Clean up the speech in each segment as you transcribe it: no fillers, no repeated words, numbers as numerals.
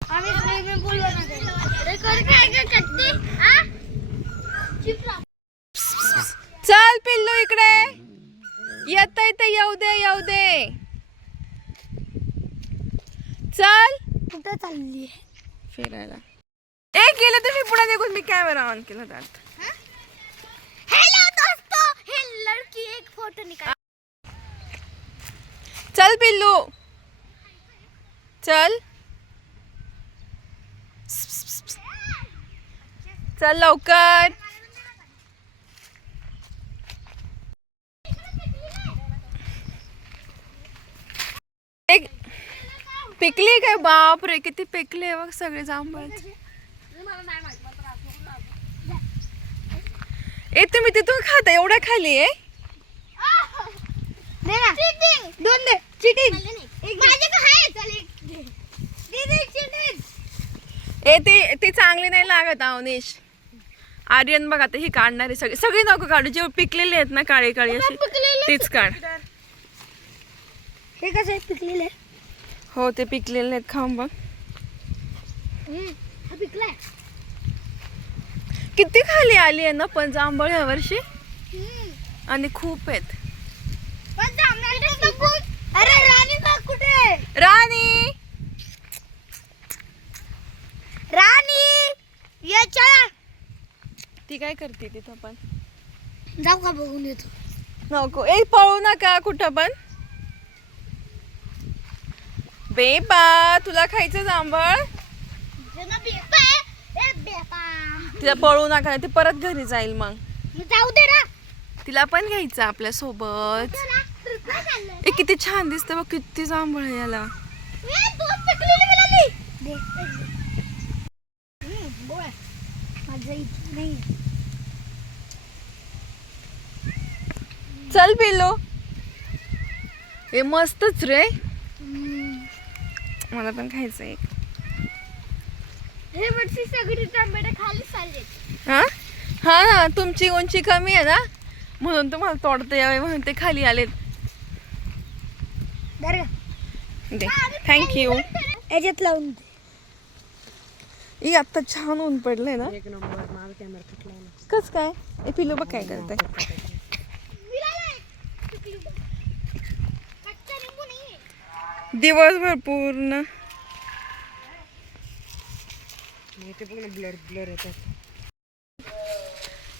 आम्ही स्विमिंग पूल बनवते काय काय करते हां चल पिल्लू इकडे येतंय ते येऊ दे चल कुठे चालली फिरायला एक गेले तुम्ही पुढे निघून मी कॅमेरा ऑन केला त्यात हेलो दोस्तों हे लड़की एक फोटो निकाल चल पिल्लू चल चल लवकर एक पिकली काय बाप रे किती पिकले बघ सगळे जांभळ ए तुम्ही तिथून खाता एवढ्या खाली आहे दे ना चीटिंग दोन दे चीटिंग माझे का आहे चल एक दे चीटिंग ए ती चांगली नाही लागत अवनीश आर्यन बघ आता ही काढणारी सगळी नको काढू जेव्हा पिकलेली आहेत ना काळी काळी अशी तीच काढ हे कसं आहे पिकलेलं आहे हो ते पिकलेले आहेत खाऊन बघ हा पिकलाय किती खाली आली आहे ना पण जांभळ ह्या वर्षी आणि खूप आहेत अरे राणी बघ कुठे राणी ये चला ती काय करते तिथं पण जाऊ का बघून येतो नको ए पळू नका कुठं पण बेपा तुला खायचं जांभळ तिला पळू नका ते परत घरी जाईल मग जाऊ दे ना तिला पण घ्यायचं आपल्या सोबत ए किती छान दिसतं बघ किती जांभळ आहे याला चल पिल्लू हे मस्तच रे मला पण खायचं एक हे वर्षी सगळी टोमॅटो खाली चालले हा हा ना तुमची उंची कमी आहे ना म्हणून तुम्हाला तोडता यावे म्हणून ते खाली आलेत दे थँक्यू याच्यात लावून ई आता छान ऊन पडलंय ना कस काय ए पिल्लू बघ काय करताय दिवसभर पूर्ण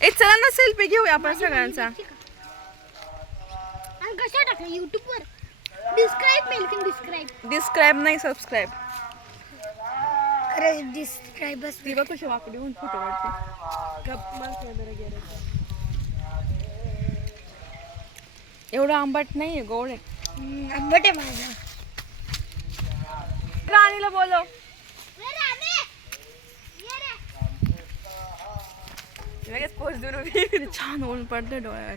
ए चला ना सेल्फी घेऊया आपण सगळ्यांचा कशा टाकला YouTube वर डिस्क्राइब मेल डिस्क्राइब डिस्क्राइब नाही सबस्क्राइब अरे डिस्क्राइबच ती बघ कशी वाकडी होऊन फोटो काढते एवढं आंबट नाहीये गोड आहे आंबट आहे माझा राणीला बोलव लगेच पोच दूर छान ऊन पडते डोळ्यावर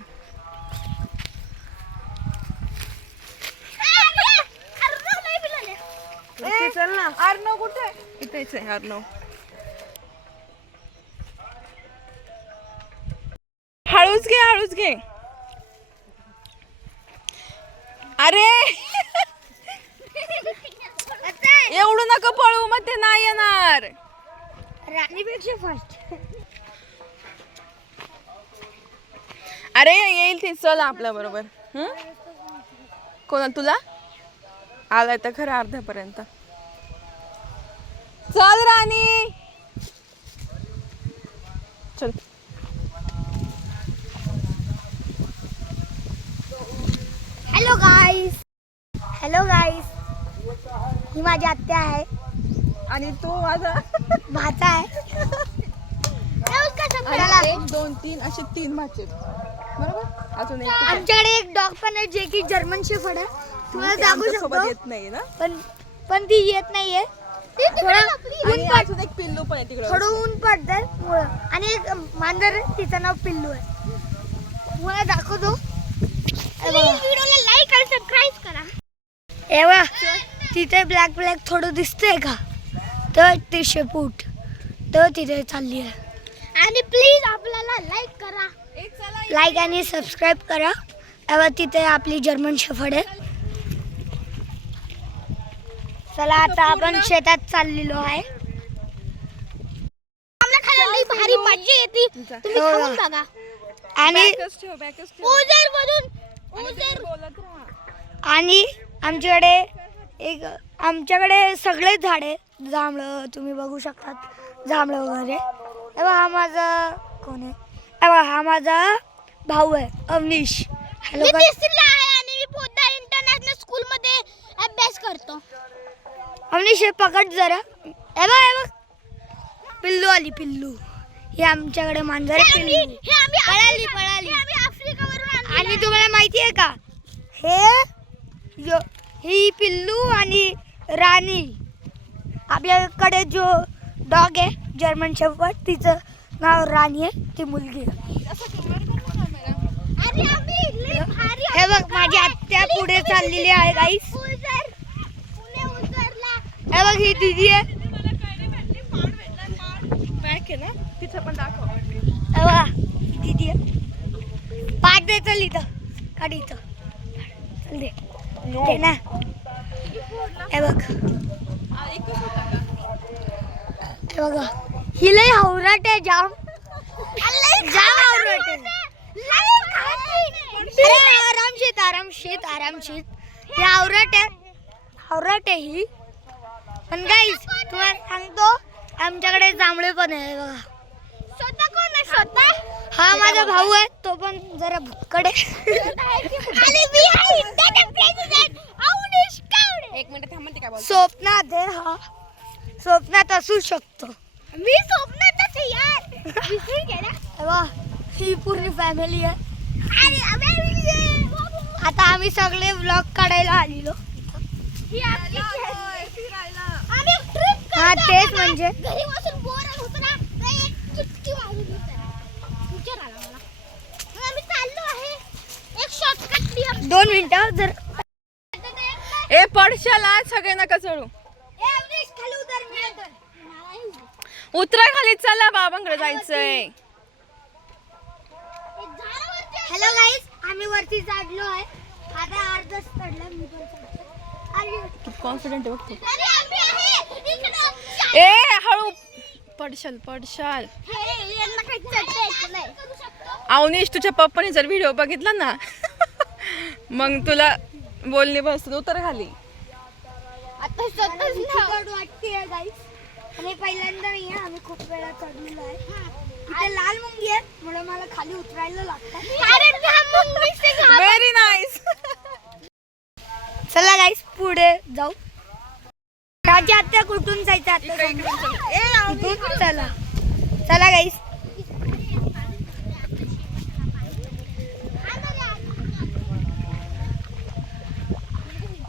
चल ना अर्णव कुठे इथेच आहे अर्णव हळूच घे अरे एवढं नका पळू मग ते नाही येणार राणीपेक्षा फास्ट अरे येईल ते चल आपल्या बरोबर कोणा तुला आलाय तर खरं अर्ध्यापर्यंत चल राणी चल हॅलो गाईस ही माझी आत्या आहे आणि तू माझा भाचा आहे आणि 1 2 3 असे 3 भाचे बरोबर अजून एक आमच्याकडे एक डॉग पण आहे जे की जर्मन शेफर्ड आहे तुम्हाला दाखवू शकतो येत नाही ना पण ती येत नाहीये आणि अजून एक पिल्लू पण आहे तिकडे थोडं ऊन पडतंय मुळे आणि एक मांजर आहे तिचं नाव पिल्लू आहे तुम्हाला दाखवतो व्हिडिओला लाईक आणि सबस्क्राईब करा एवा तिथे ब्लॅक थोडं दिसतंय का तर ते शेपूट तर तिथे चालली आहे आणि प्लीज आपल्याला लाईक करा लाईक आणि सबस्क्राईब करा एवा तिथे आपली जर्मन शेफर्ड आहे चला आता आपण शेतात चाललेलो आहे. भारी मजा येते. तुम्ही खाऊन बघा. आणि आणि आमच्याकडे सगळे झाडे जांभळं तुम्ही बघू शकतात जांभळं वगैरे. हा माझा कोण आहे? हा माझा भाऊ आहे अवनीश. हॅलो आणि मी पोद्दार इंटरनॅशनल स्कूल मध्ये अभ्यास करतो. अवनीश हे पकड जरा. हे बघ पिल्लू आली पिल्लू. हे आमच्याकडे मांजर आहे पिल्लू. पळाली. आणि तुम्हाला माहिती आहे का ही पिल्लू आणि राणी आपल्याकडे जो डॉग आहे जर्मन शेफर्ड तिचं नाव राणी आहे. ती मुलगी हे बघ माझी आत्या पुढे चाललेली आहे गाईस. हे बघ ही दीदी आहे. पण दाखव. दीदी आहे. पाठ दे चल इथं काढ इथं चल दे ना. हे बघ बघा ही लई हावराट आहे जाम हावराट आहे. आरामशीत ही हावराट आहे ही. पण गाईस तुम्हाला सांगतो आमच्याकडे जांभळे पण आहे बघा. हा माझा भाऊ आहे तो पण जरा भुक्कड आहे. एक मिनिट थांबते काय बोल. स्वप्नात आहे हा. स्वप्नात असू शकतो. मी स्वप्नातच यार. ही पूर्ण फॅमिली आहे. आता आम्ही सगळे व्लॉग काढायला आलेलो. हा तेच म्हणजे घरी बसून बोर होतो ना. किती वाजली विचार आला मला. आम्ही चाललो आहे एक शॉर्टकट 2 मिनिटं जर ए पडशाल आज सगळे नका चढू. उतरा खाली चला बाबांकडे जायचंय. हॅलो गाईस आम्ही वरती चढलो आहे. आता अर्धच चढलं मी पण चढतो. कॉन्फिडंट आहे बघतो. ए हळू पडशाल. अवनीश तुझ्या पप्पाने जर व्हिडिओ बघितला ना मग तुला बोलणे बस उतर खाली. आता स्वतःच वाटते गाईस. आणि पहिल्यांदा नाही आहे आम्ही खूप वेळा चढलेलो आहे. इथे लाल मुंगी आहे म्हणून मला खाली उतरायला लागतं. Very nice. चला गाईस पुढे जाऊ. राजा आत्या कुठून जायचं आता इथून. चला गाईस.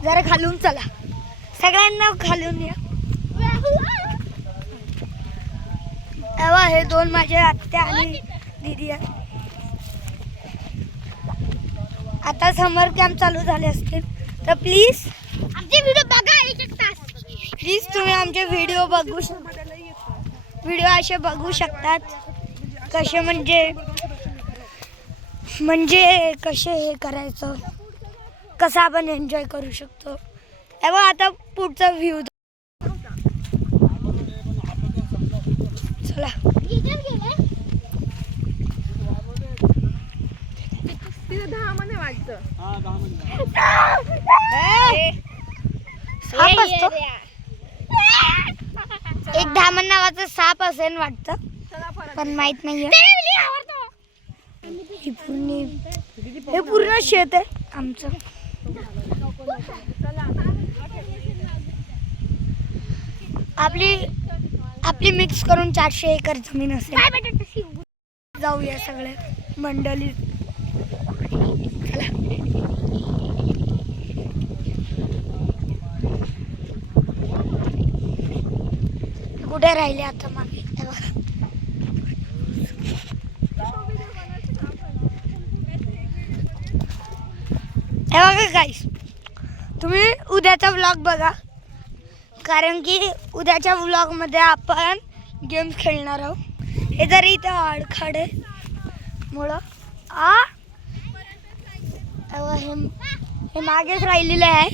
जरा खालून चला सगळ्यांना खालून या. हे 2 माझे आत्या आणि दीदी आहे. आता समर कॅम्प चालू झाले असतील तर प्लीज आमचे व्हिडिओ बघा. 1 तास प्लीज तुम्ही आमचे व्हिडिओ बघू व्हिडिओ असे बघू शकतात. कसे म्हणजे कसे हे करायचं कसं आपण एन्जॉय करू शकतो. तेव्हा आता पुढचा व्ह्यू चला. तिथे 10 मध्ये वाटतं. साप असतो. एक धामण नावाचा साप असेल वाटतं पण माहित नाहीये. हे पूर्ण शेत आहे आमचं. आपली मिक्स करून 400 एकर जमीन असेल. जाऊया सगळे मंडळी. चला. कुठे राहिले आता मागे बघा गाईस. तुम्ही उद्याचा व्लॉग बघा कारण की उद्याच्या व्लॉगमध्ये आपण गेम्स खेळणार आहोत. हे जरी इथं आडखाडे मुळे हे मागेच राहिलेले आहे.